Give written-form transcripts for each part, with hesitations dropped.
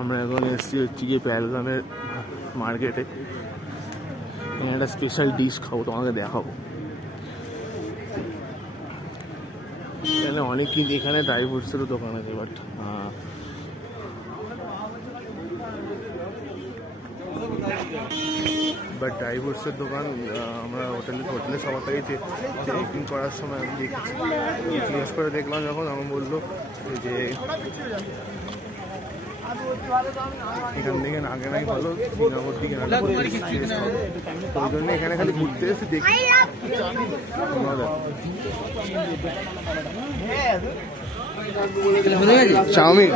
আমরা এখন এসেছি হচ্ছে গিয়ে পেহেলগামের মার্কেটে। এখানে একটা স্পেশাল ডিশ খাবো, তোমাকে দেখাবো। এখানে অনেক কিন্তু এখানে ড্রাই ফ্রুটসেরও দোকান আছে, বাট ড্রাই ফ্রুটসের দোকান আমরা হোটেলে সবার থেকে চেকিং করার সময় আমি দেখেছি, জিজ্ঞেস করে দেখলাম যখন আমার বললো যে এখান থেকে আগে নাই ভালো শ্রীনগর দিকে, ওই জন্য এখানে খালি ঘুরতে এসে দেখি। চাউমিন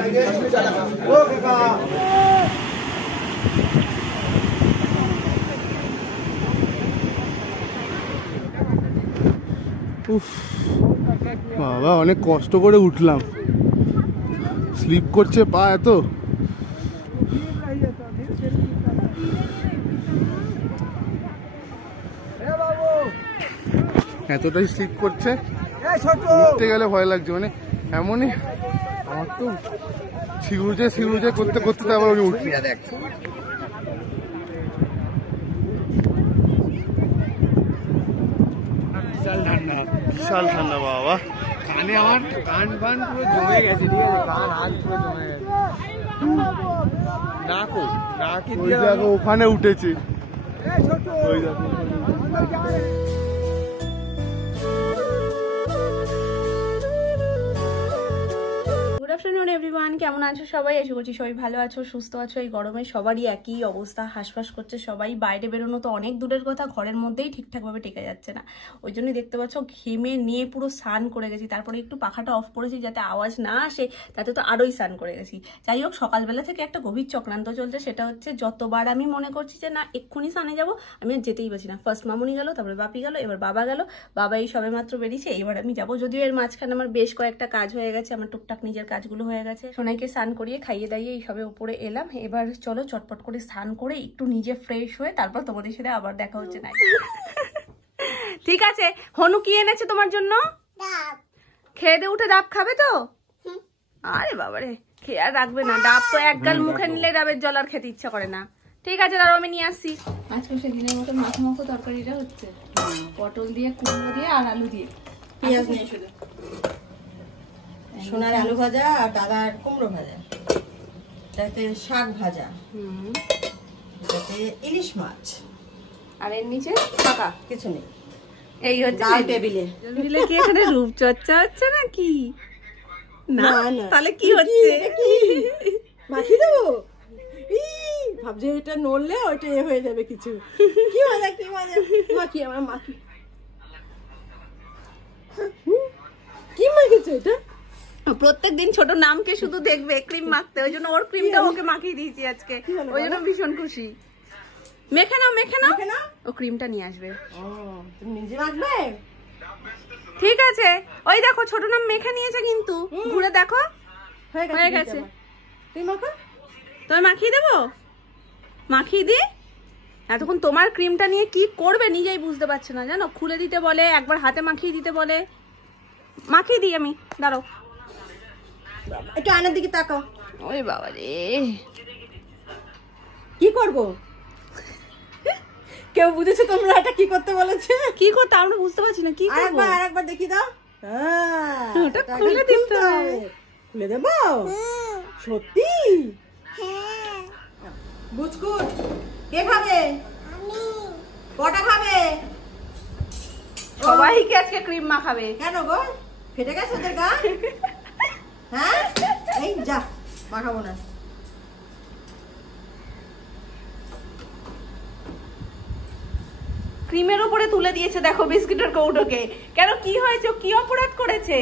উফ বাবা, অনেক কষ্ট করে উঠলাম, স্লিপ করছে পা এত। এতটাই স্লিপ করছে, উঠতে গেলে ভয় লাগছে। মানে এমনই আমার তো ছিগুড়ে করতে করতে তারপর আমি উঠি। বিশাল ঠান্ডা বাবা, কানে আমার কান ফান পুরো জমে গেছে, ঠিক আছে, কান হাত পুরো জমে গেছে। ওখানে উঠেছে, ওই দেখো। গুড আফটারনুন এভরিওয়ান, কেমন আছো সবাই? আশা করছি সবাই ভালো আছো, সুস্থ আছো। এই গরমে সবারই একই অবস্থা, হাঁসফাঁস করছে সবাই। বাইরে বেরোনো তো অনেক দূরের কথা, ঘরের মধ্যেই ঠিকঠাকভাবে টেকা যাচ্ছে না। ওই জন্যই দেখতে পাচ্ছ ঘেমে নিয়ে পুরো স্নান করে গেছি, তারপরে একটু পাখাটা অফ করেছি যাতে আওয়াজ না আসে, তাতে তো আরোই স্নান করে গেছি। যাই হোক, সকালবেলা থেকে একটা গভীর চক্রান্ত চলছে, সেটা হচ্ছে যতবার আমি মনে করছি যে না এক্ষুনি স্নানে যাবো, আমি আর যেতেই পারছি না। ফার্স্ট মামুনি গেল, তারপরে বাপি গেল, এবার বাবা গেল। বাবা এই সবে মাত্র বেরিয়েছে, এবার আমি যাবো। যদিও এর মাঝখানে আমার বেশ কয়েকটা কাজ হয়ে গেছে, আমার টুকটাক নিজের কাজগুলো হয়ে গেছে। সোনাইকে স্নান করিয়ে খাইয়ে দাইয়ে এই সবে উপরে এলাম। এবার চলো চটপট করে স্নান করে একটু নিজে ফ্রেশ হয়ে তারপর তোমাদের সাথে আবার দেখা হচ্ছে। না ঠিক আছে, হনু কি এনেছে তোমার জন্য? খেয়ে দিয়ে উঠে ডাব খাবে তো? আরে বাবারে, খেয়ে আর রাখবে না ডাব, তো এক গাল মুখে নিলে ডাবের জল আর খেতে ইচ্ছা করে না। ঠিক আছে, দাঁড়াও আমি নিয়ে আসছি। আজকে সেদিনের মতো মাখো মাখো তরকারিটা হচ্ছে, পটল দিয়ে, কুমড়ো দিয়ে আর আলু দিয়ে, পেঁয়াজ নিয়ে শুধু। সোনার আলু ভাজা আর দাদার কুমড়ো ভাজা, তাতে শাক ভাজা, তাতে ইলিশ মাছ, আর এর নিচে ফাঁকা কিছু নেই। এই হচ্ছে টেবিলে। টেবিলে কি এখানে রূপচর্চা হচ্ছে নাকি? না তাহলে কি হচ্ছে? মাখি দেবো, ভাবছি এটা নড়লে ওইটা এ হয়ে যাবে কিছু। কি মজা, কি মজা। মাখি আমার মাখি, কি মাখিয়েছো এটা? প্রত্যেকদিন ছোট নামকে শুধু দেখবে ক্রিম মাখতে, ওই জন্য ওর ক্রিমটা ওকে মাখিয়ে দিয়েছি আজকে, ওই জন্য ভীষণ খুশি। মেখে নাও মেখে নাও, ও ক্রিমটা নিয়ে আসবে। তুমি নিজে মাখবে? ঠিক আছে, ওই দেখো ছোট নাম মেখে নিয়েছে, কিন্তু ঘুরে দেখো হয়ে গেছে। তুই মাখো, তোমায় মাখিয়ে দেবো, মাখিয়ে দি। এতক্ষণ তোমার ক্রিমটা নিয়ে কি করবে নিজেই বুঝতে পারছে না, জানো, খুলে দিতে বলে, একবার হাতে মাখিয়ে দিতে বলে। মাখিয়ে দিই আমি, দাঁড়াও একটু আয়নার দিকে তাকাও। ওই বাবা রে, কি করব? কেউ বুঝেছো তোমরা এটা কি করতে বলেছে? কি করতে আমরা বুঝতে পারছি না, কি করব? আরেকবার দেখি দাও। ওটা খুলে দিতে হবে। খুলে দেব? সত্যি? হ্যাঁ। বুঝকুট কে খাবে? আমি। কটা খাবে? সবাইকে আজকে ক্রিম মাখাবে। কেন গো, ফেটে গেছে ওদের গা? হ্যাঁ, এই যা মাখাবো না। ক্রিমের উপরে তুলে দিয়েছে দেখো বিস্কিটের কৌটোকে। কেন, কি হয়েছে, কি অপরাধ করেছে?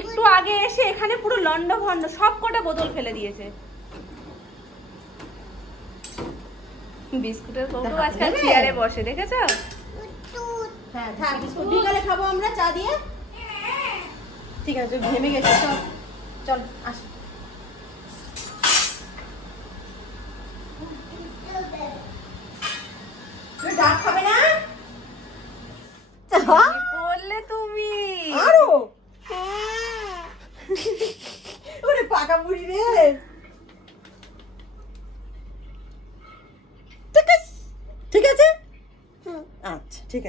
একটু আগে এসে এখানে পুরো লন্ড ভন্ড সব কটা বোতল ফেলে দিয়েছে। বিস্কুটের কৌটো আজকাল চেয়ারে বসে, দেখেছো? হ্যাঁ থাক, বিস্কুট বিকালে খাবো আমরা চা দিয়ে। ঠিক আছে, ঘেমে গেছে, চল চল আস। ডাব খাবে না? বললে তুমি আরো? হ্যাঁ।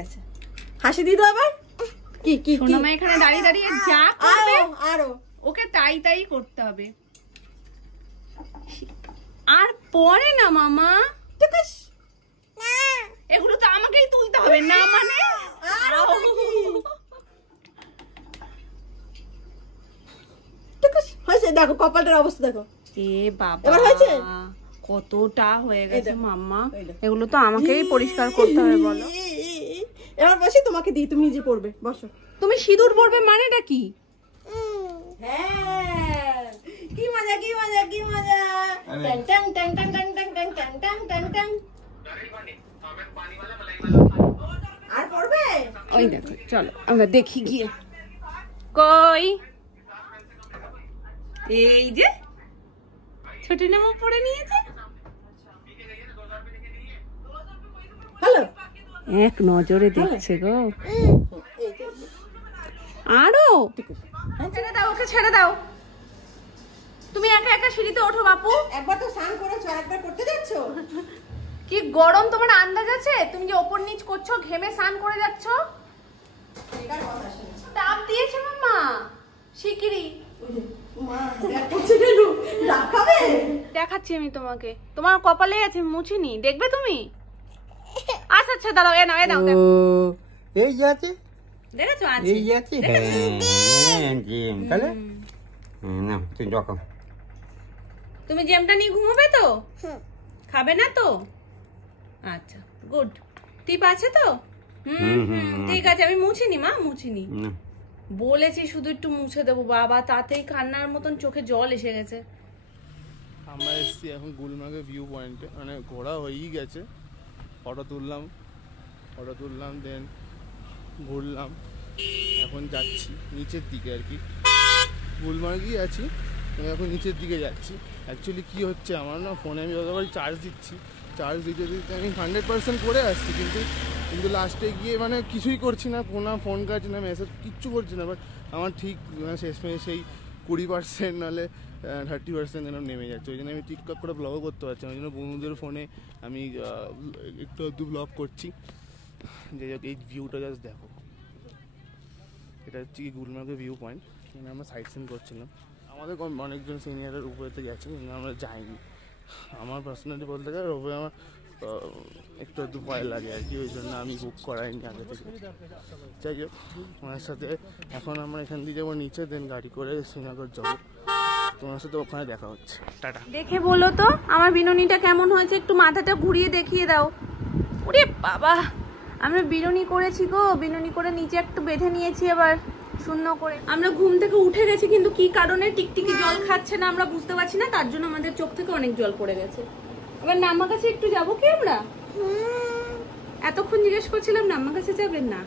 আছে, হাসি দিতে আবার কি কি সোনামা এখানে দাঁড়িয়ে দাঁড়িয়ে যা আরো আরো ওকে তাই তাই করতে হবে। আর পরে না মামা, এগুলো তো আমাকেই তুলতে হবে না মানে। হয়েছে, দেখো কপালটার অবস্থা দেখো। এ বাবা, এবার হয়েছে? কতটা হয়ে গেছে মাম্মা, এগুলো তো আমাকেই পরিষ্কার করতে হবে বলো। এবার বসে তোমাকে দিই, তুমি নিজে পড়বে, বসো। তুমি সিঁদুর পরবে মানেটা কি? হ্যাঁ, কি মজা কি মজা কি মজা। টং টং টং টং টং টং টং টং টং টং। আর পড়বে? ওই দেখো, চলো আমরা দেখি গিয়ে। কই, এই যে ছোট নামা পড়ে নিয়েছে। হ্যালো, এক নজরে দেখছে গো। আরো ছেড়ে দাও, ওকে ছেড়ে দাও। তুমি একা একা সিঁড়িতে ওঠো বাপু। একবার তো স্নান করেছো, আরেকবার করতে যাচ্ছ? কি গরম তোমার আন্দাজ আছে? তুমি যে ওপর নিচ করছো, ঘেমে স্নান করে যাচ্ছ। এটার কথা শোনো। তাপ দিয়েছে মাম্মা, শিগগিরই। মা দেখছে কেন? রাখাবে? দেখাচ্ছি আমি তোমাকে, তোমার কপালে আছে, মুছিনি, দেখবে তুমি। আচ্ছা আচ্ছা দাঁড়াও, এ নাও এ নাও। এই যাচ্ছে, দেখেছো আছে, এই যাচ্ছে। হ্যাঁ জিম, তাহলে না তুই দেখো। তুমি জেমটা নিয়ে ঘুমাবে তো? খাবে না তো? আচ্ছা গুড। টিপ আছে তো? ঠিক আছে, আমি মুছিনি মা, মুছিনি। বলেছি শুধু একটু মুছে দেবো, বাবা তাতেই কান্নার মতন চোখে জল এসে গেছে। আমরা এসেছি এখন গুলমার্গের ভিউ পয়েন্টে, মানে ঘোরা হয়েই গেছে। ফটো তুললাম দেন ঘুরলাম, এখন যাচ্ছি নিচের দিকে আর কি। গুলমার্গেই আছি, আমি এখন নিচের দিকে যাচ্ছি। অ্যাকচুয়ালি কী হচ্ছে, আমার না ফোনে আমি যতবারই চার্জ দিতে আমি 100% করে আসছি, কিন্তু লাস্টে গিয়ে মানে কিছুই করছি না, ফোন কাটছি না, মেসেজ কিচ্ছু করছি না। বাট আমার ঠিক শেষমেশ সেই 20% নাহলে 30% যেন নেমে যাচ্ছে। ওই জন্য আমি ঠিকঠাক করে ব্লগও করতে পারছি না। ওই জন্য বন্ধুদের ফোনে আমি একটু আধটু ব্লগ করছি। যাই হোক, এই ভিউটা জাস্ট দেখো, এটা হচ্ছে কি গুলমার্গের ভিউ পয়েন্ট। এখানে আমরা সাইট সিন করছিলাম, আমাদের অনেকজন সিনিয়রের উপরেতে গেছে কিন্তু আমরা যাইনি। আমার পার্সোনালি বলতে গেলে ওভাবে আমার একটু একটু ভয় লাগে আর কি, ওই জন্য আমি বুক করাইনি আগে থেকে। যাই হোক, আমার সাথে এখন আমরা এখান দিয়ে যাবো নিচে, দেন গাড়ি করে শ্রীনগর যাবো। তোমার সাথে ওখানে দেখা হচ্ছে, টাটা। দেখে বলো তো আমার বিনুনিটা কেমন হয়েছে, একটু মাথাটা ঘুরিয়ে দেখিয়ে দাও। ওরে বাবা, আমরা বিনুনি করেছি গো, বিনুনি করে নিচে একটু বেঁধে নিয়েছি, আবার শূন্য করে। আমরা ঘুম থেকে উঠে গেছি, কিন্তু কি কারণে টিকটিকি জল খাচ্ছে না আমরা বুঝতে পারছি না, তার জন্য আমাদের চোখ থেকে অনেক জল পড়ে গেছে। আবার নাম্মার কাছে একটু যাবো কি আমরা? এতক্ষণ জিজ্ঞেস করছিলাম নাম্মার কাছে যাবেন না,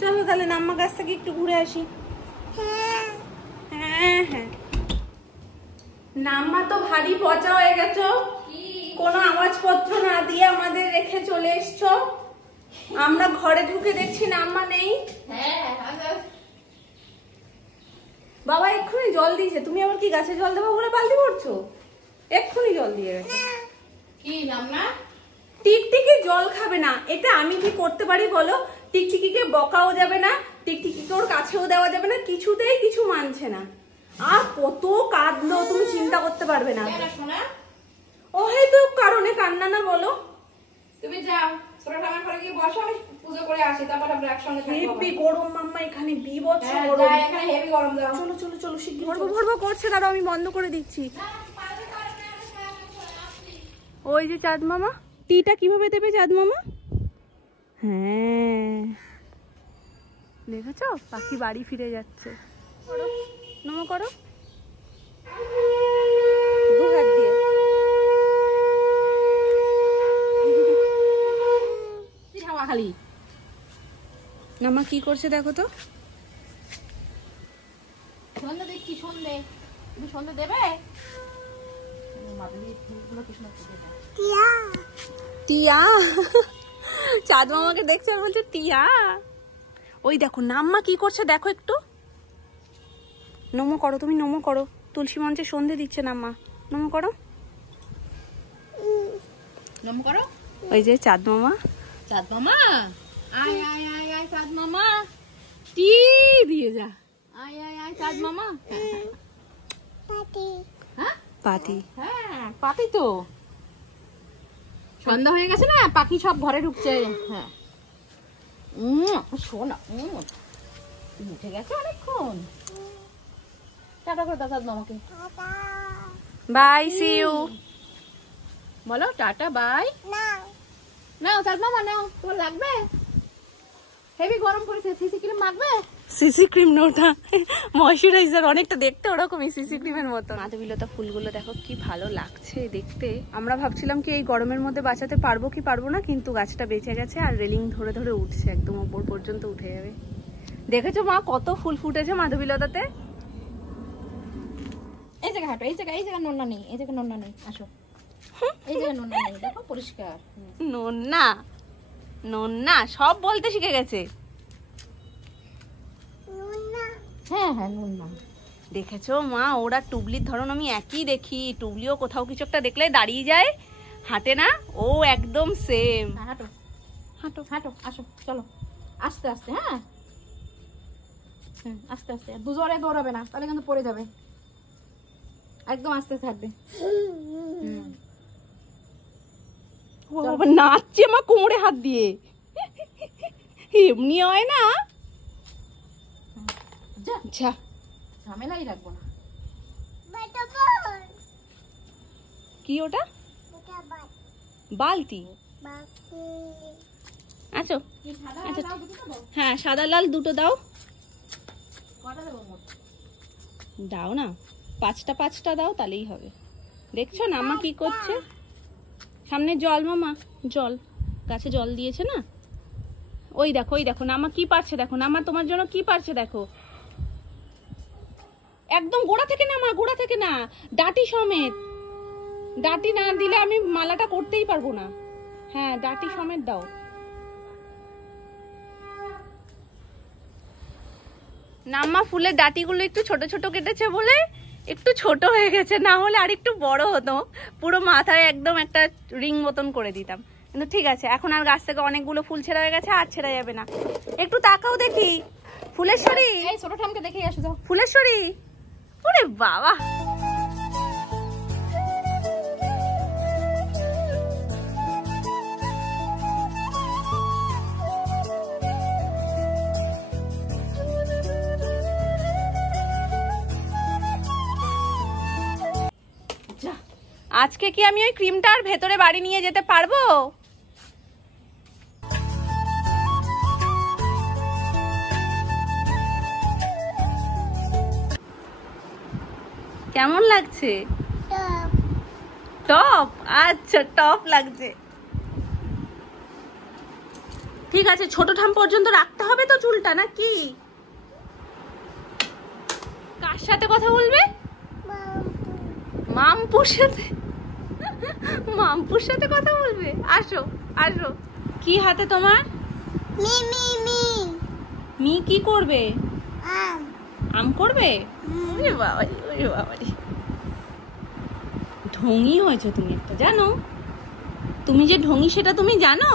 চলো তাহলে নাম্মার কাছ থেকে একটু ঘুরে আসি। হ্যাঁ হ্যাঁ, নাম্মা তো ভারী পচা হয়ে গেছো, কোনো আওয়াজপত্র না দিয়ে আমাদের রেখে চলে এসছো। আমরা ঘরে ঢুকে দেখছি নাম্মা নেই। বাবা এক্ষুনি জল দিয়েছে, তুমি আবার কি গাছে জল দেবো বলে বালতি ভরছো? এক্ষুনি জল দিয়ে গেছে। কি নাম না? টিকটিকি জল খাবে না, এটা আমি কি করতে পারি বলো? টিকটিকিকে বকাও যাবে না, টিকটিকিকে ওর কাছেও দেওয়া যাবে না, কিছুতেই কিছু মানছে না। আর কত কাঁদলো তুমি চিন্তা করতে পারবে না। ও হয়তো কারণে কান্না না বলো। তুমি যাও ছোট ঠাকুর ঘরে গিয়ে বসো, আমি পুজো করে আসি, তারপর আমরা একসঙ্গে থাকবো। হেভি গরম মাম্মা, এখানে বিভৎস হ্যাঁ, গরম। যাই, এখানে হেভি গরম দাও। চলো চলো চলো শিগগির। ভরবো করছে, দাঁড়াও আমি বন্ধ করে দিচ্ছি। ওই যে চাঁদ মামা, টিটা কিভাবে দেবে চাঁদ মামা? হ্যাঁ দেখেছো, পাখি বাড়ি ফিরে যাচ্ছে। নমো করো দু হাত দিয়ে। খালি নামা কি করছে দেখো তো। সন্ধ্যে দেখছি, সন্ধ্যে তুমি সন্ধ্যে দেবে? টিয়া চাঁদ মামাকে দেখছে আর বলছে টিয়া। ওই দেখো নাম্মা কি করছে দেখো একটু। নমো করো, তুমি নমো করো, তুলসী মঞ্চে সন্ধে দিচ্ছে নাম্মা, নমো করো। নম করো। ওই যে চাঁদ মামা, চাঁদ মামা আয় আয় আয় আয় চাঁদ মামা, টি দিয়ে যা। আয় আয় আয় চাঁদ মামা। পাতি, হ্যাঁ পাতি তো। সন্ধ্যা হয়ে গেছে না, পাখি সব ঘরে ঢুকছে। হ্যাঁ শোনা, উঠে গেছে অনেকক্ষণ। টাটা করে দাও চাঁদ মামাকে। বাই, সি ইউ বলো। Tata bye. নাও চাঁদ মামা নাও, তোমার লাগবে? হেভি গরম পড়েছে, সিসি ক্রিম মাখবে? সিসি ক্রিম নোটা ময়শ্চারাইজার, অনেকটা দেখতে ওরকমই সিসি ক্রিমের মতো। মাধবীলতা ফুলগুলো দেখো কি ভালো লাগছে দেখতে। আমরা ভাবছিলাম কি এই গরমের মধ্যে বাঁচাতে পারবো কি পারবো না, কিন্তু গাছটা বেঁচে গেছে আর রেলিং ধরে ধরে উঠছে, একদম উপর পর্যন্ত উঠে যাবে। দেখেছো মা কত ফুল ফুটেছে মাধবীলতাতে? এই জায়গা হাঁটো, এই জায়গা নোনা নেই, এই জায়গা নোনা নেই, আসো। এই জায়গা নোনা নেই, দেখো পরিষ্কার। নোনা নোনা সব বলতে শিখে গেছে। হ্যাঁ হ্যাঁ নোনা। দেখেছো মা, ওরা টুবলির ধরন আমি একই দেখি। টুবলিও কোথাও কিছু একটা দেখলে দাঁড়িয়ে যায়, হাঁটে না, ও একদম সেম। হাঁটো হাঁটো হাঁটো, আসো চলো আস্তে আস্তে। হ্যাঁ আস্তে আস্তে, দুজোরে দৌড়াবে না, তাহলে কিন্তু পড়ে যাবে। একদম আস্তে আস্তে হাঁটবে। নাচছে মা কোমরে হাত দিয়ে, এমনি হয় না। যা ঝামেলাই রাখবো না। কি ওটা? বালতি। আচ্ছা হ্যাঁ, সাদা লাল দুটো দাও। দাও না, 5টা 5টা দাও, তাহলেই হবে। দেখছো না মা কি করছে? সামনে জল মামা, জল, গাছে জল দিয়েছে না। ওই দেখো, ওই দেখো নামা কি পারছে, দেখো নামা তোমার জন্য কি পারছে দেখো। একদম গোড়া থেকে নামা, গোড়া থেকে না, ডাটি সমেত। ডাটি না দিলে আমি মালাটা করতেই পারবো না। হ্যাঁ ডাটি সমেত দাও। নামা ফুলের ডাটিগুলো একটু ছোট ছোট কেটেছে বলে একটু ছোট হয়ে গেছে, না হলে আর একটু বড় হতো, পুরো মাথায় একদম একটা রিং মতন করে দিতাম। কিন্তু ঠিক আছে, এখন আর গাছ থেকে অনেকগুলো ফুল ছেড়া হয়ে গেছে, আর ছেড়া যাবে না। একটু তাকাও দেখি ফুলেশ্বরী, এই ছোট ঠামকে দেখে আসো তো। ফুলেশ্বরী, ওরে বাবা, আজকে কি আমি ওই ক্রিমটা আর ভেতরে বাড়ি নিয়ে যেতে পারবো? কেমন লাগছে? টপ, আচ্ছা টপ লাগছে। ঠিক আছে, ছোট ঠাম পর্যন্ত রাখতে হবে তো চুলটা, নাকি? কার সাথে কথা বলবে? মামপুর সাথে। মামপুর সাথে কথা বলবে? আসো আসো। কি হাতে তোমার? মি কি করবে? আম করবে? ওরে বাবারি, ওরে বাবারি, ঢঙি হয়েছে তুমি একটা, জানো? তুমি যে ঢঙি সেটা তুমি জানো?